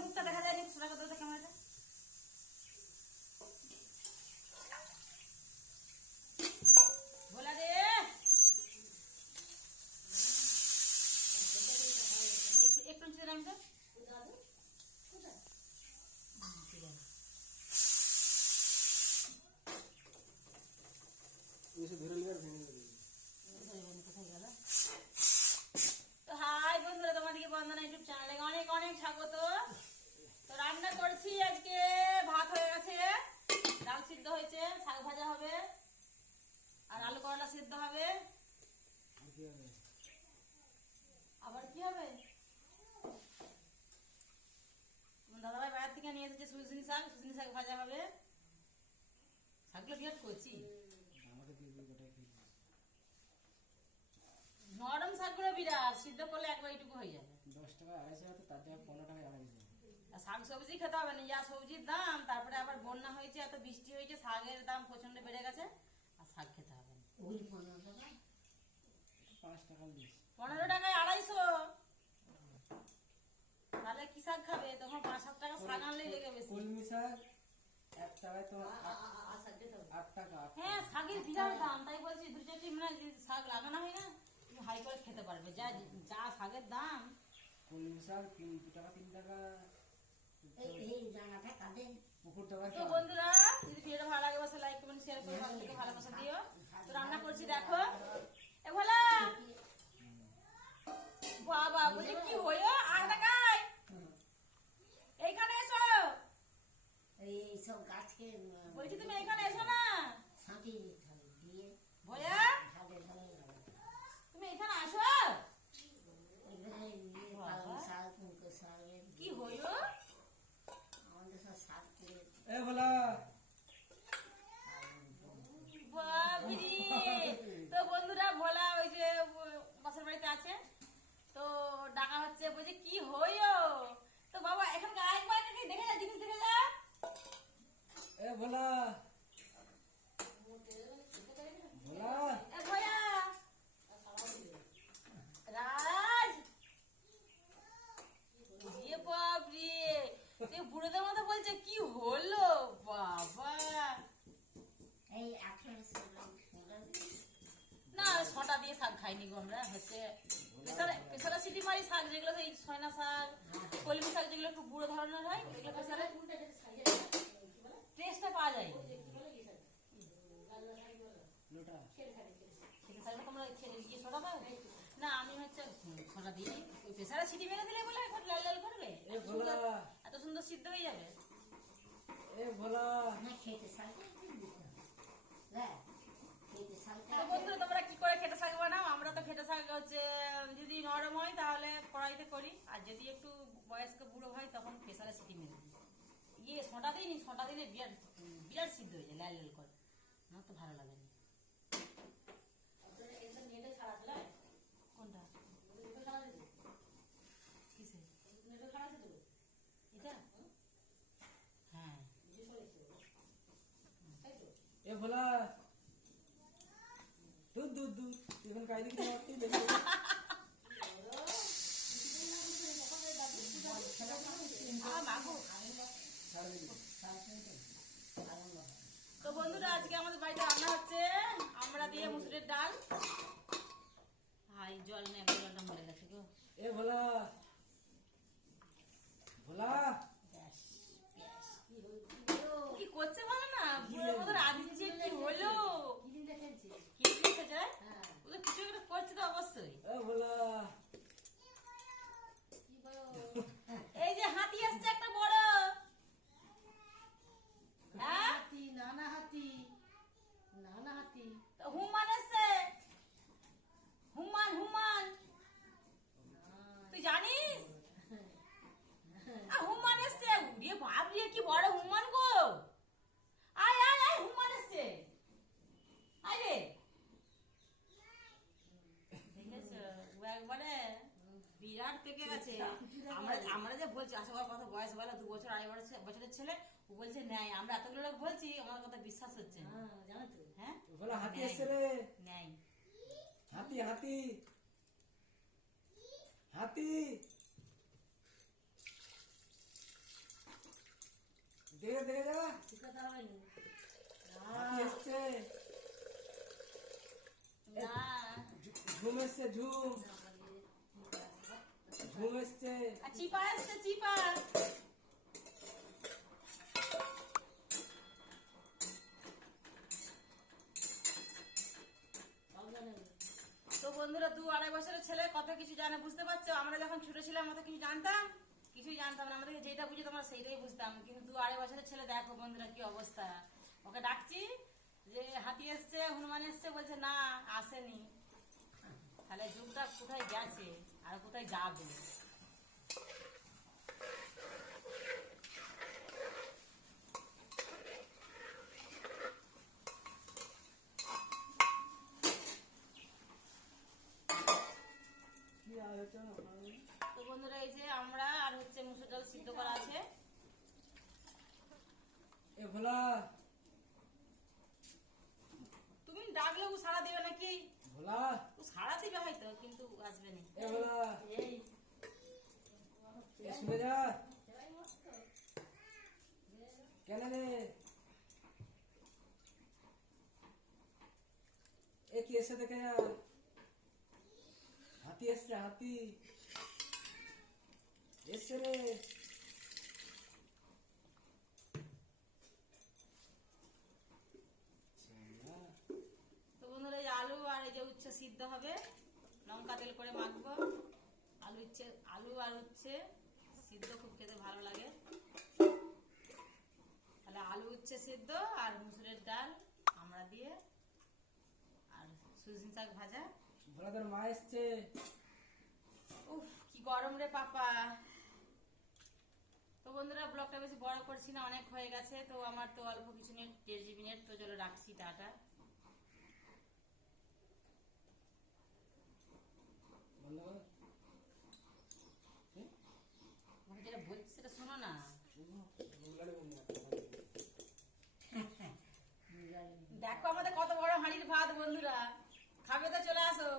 মুখটা দেখা যায়নি, সোজা কথা বলতে ক্যামেরাটা। ভোলা রে, একটু নিচে নামি তো। হাই বন্ধুরা, তোমাদেরকে বন্দনা ইউটিউব চ্যানেলে অনেক অনেক স্বাগত। তো রান্না করছি আজকে, ভাত হয়ে গেছে, ডাল সিদ্ধ হয়েছে, শাক ভাজা হবে আর আলু করলা সিদ্ধ হবে। আবার কি হবে? দাদাভাই বাইরে থেকে নিয়ে এসেছে সুজনি শাক ভাজা হবে। শাকগুলো বিরাট করছি, নরম শাকগুলো বিরাট, সিদ্ধ করলে একবার এইটুকু হয়ে যাবে। 10 টাকা 250 হতো, তার জায়গায় 15 টাকায় 250। শাক সবজি খেতে হবে না, যা সবজির দাম, তারপরে আবার বন্যা হয়েছে, এত বৃষ্টি হয়েছে, শাকের দাম প্রচন্ড বেড়ে গেছে, আর শাক খেতে হবে না। 15 টাকা 5 টাকা দিস, 15 টাকায় 250। তাহলে কি শাক খাবে? তখন 5-7 টাকা শাক আনলেই লেগে বেশি। কলমি শাক 1 টাকায় তো 8 টাকা। হ্যাঁ, শাকের বিরাট দাম, তাই বলছি 2-4টি মানে শাক লাগানো হয় না, তুমি হাই করে খেতে পারবে। যা যা শাকের দাম, কলমি শাক 3 টাকা 3 টাকা। এই জায়গাটা কাদের পুকুর টাকা। তো বন্ধুরা, যদি ভিডিওটা ভালো লাগে অবশ্যই লাইক কমেন্ট শেয়ার করে ভালো থেকে ভালোবাসা দিও। তো রান্না করছি দেখো। এ ভোলা, বাবা বলে কি হইও আদা গায়, এইখানে এসো। এই সব গাছকে বলছি তুমি এখানে এসো না। সাঁতি দিয়ে ভয়া, ঢালে ঢালে তুমি এখানে আসো। এখানে নিয়ে পালং শাক, মুখো শাক, কি হইও? আমাদের সব শাক করে এ ভোলা, বাবরি। তো বন্ধুরা, ভোলা ওই যে বাসার বাড়িতে আছে, তো ডাকা হচ্ছে, বলছে কি হইও। তো বাবা এখানকার একবার দেখে যা, জিনিস দেখে যা। এ ভোলা, ভোলা, এ ভয়া, রাজ, ইয়ে বাবরি, তুই বুড়োদের মতো বলছে কি হলো বাবা। এই 1800 না, ছটা দিয়ে শাক খাইনি গো আমরা, হচ্ছে পেছারা সিটি মারি শাক, যেগুলো এই সয়না শাক, কলমি শাক, যেগুলো একটু বুড়ো ধরনের হয়, এগুলো পেছারা টেস্টটা পাওয়া যায়। লোটা তোমরা গিয়ে ছটা দাও না, আমি হচ্ছে ছটা দিয়ে ওই পেছারা সিটি মেরে দিলে বলে এখন লাল লাল করবে, এ ভোলা, এত সুন্দর সিদ্ধ হয়ে যাবে। এ ভোলা, না খেতে শাক দিতে হ্যাঁ, খেতে শাক। তো বন্ধুরা, তোমরা কি করে খেতে শাক বানাও? আমরা তো খেতে শাক হচ্ছে যদি নরম হয় তাহলে কড়াইতে করি, আর যদি একটু বয়স্ক বুড়ো হয় তখন প্রেসারে সিটি মেরে দিই। ইয়ে ছটা দিই, ছটা দিলে বিরাট বিরাট সিদ্ধ হয়ে যায়, লাল লাল করে। আমার তো ভালো লাগে না। কোনটা? কিসে? এটা? হ্যাঁ। এ ভোলা, দুধ দুধ দুধ এখন কাই দিকে যাচ্ছি দেখো। তো বন্ধুরা, আজকে আমাদের বাড়িতে রান্না হচ্ছে আমরা দিয়ে মুসুরের ডাল। হাই জল নেই, জলটা মরে গেছে গো। এ ভোলা, ভোলা, কি করছে বলো না, বুড়োর মতো রাঁধিচ্ছে, কি হলো? কি লিখেছে? ওদের কিছু একটা করছে তো অবশ্যই। এ ভোলা, এই যে হাতি আসছে একটা বড়। হ্যাঁ, নানা হাতি, নানা হাতি। হুমান এসছে, হুমান হুমান, তুই জানিস? হুমান এসছে, উড়িয়ে ভাবলিয়ে কি বড় হুমান গো। আয় আয় আয়, হুমান এসছে, আয় রে। দেখেছো একবারে বিরাট পেকে গেছে। আমরা যে বলছি আসলে কথা, বয়স বলে 2 বছর 2.5 বছরের ছেলে, ও বলছে নাই, আমরা এতগুলো লোক বলছি, আমার কথা বিশ্বাস হচ্ছে না। জানো তো? হ্যাঁ, ভোলা হাতি এসছে রে, নাই হাতি হাতি হাতি। হাতি দেখে দেখে যা, শিখাতে হবে না। হাতি এসছে, না ঝুম এসছে, ঝুম ঝুম এসছে। আর চিপা এসছে, চিপা। তো বন্ধুরা 2-2.5 বছরের ছেলে কত কিছু জানে বুঝতে পারছো। আমরা যখন ছোট ছিলাম অত কিছু জানতাম, কিছুই জানতাম না। আমাদেরকে যেটা বুঝে তোমরা সেইটাই বুঝতাম, কিন্তু 2-2.5 বছরের ছেলে দেখো বন্ধুরা কি অবস্থা। ওকে ডাকছি যে হাতি এসছে, হনুমান এসছে, বলছে না আসেনি। তাহলে যুগটা কোথায় গেছে আর কোথায় যাবে। কি আলোচনা হয়? তো বন্ধুরা এই যে আমরা আর হচ্ছে মুসুর ডাল সিদ্ধ করা আছে। এ ভোলা, তুমি ডাকলে ও সাড়া দিবে নাকি? ভোলা, ও সাড়া দিবে হয়তো, কিন্তু আসবে না। এ ভোলা, এই এ শুনে যা। কেন রে? এ কি এসে দেখে যা, হাতি এসছে, হাতি এসছে রে। তো বন্ধুরা এই আলু আর এই যে উচ্ছে সিদ্ধ হবে, লঙ্কা তেল করে মাখবো। আলু আর উচ্ছে সিদ্ধ খুব খেতে ভালো লাগে। তাহলে আলু উচ্ছে সিদ্ধ আর মুসুরের ডাল আমরা দিয়ে, আর সজনে শাক ভাজা। ভোলা তোর মা এসছে। উফ কি গরম রে পাপা। তো বন্ধুরা ব্লগটা বেশি বড় করছি না, অনেক হয়ে গেছে। তো আমার তো অল্প কিছু নেট, 1.5 GB নেট। তো চলো রাখছি, টাটা। বন্ধ কর। আমি যেটা বলছি সেটা শোনো না। গুগলারে বন্ধ কর। দেখো আমাদের কত বড় হাঁড়ির ভাত বন্ধুরা, খাবে তো চলে আসো।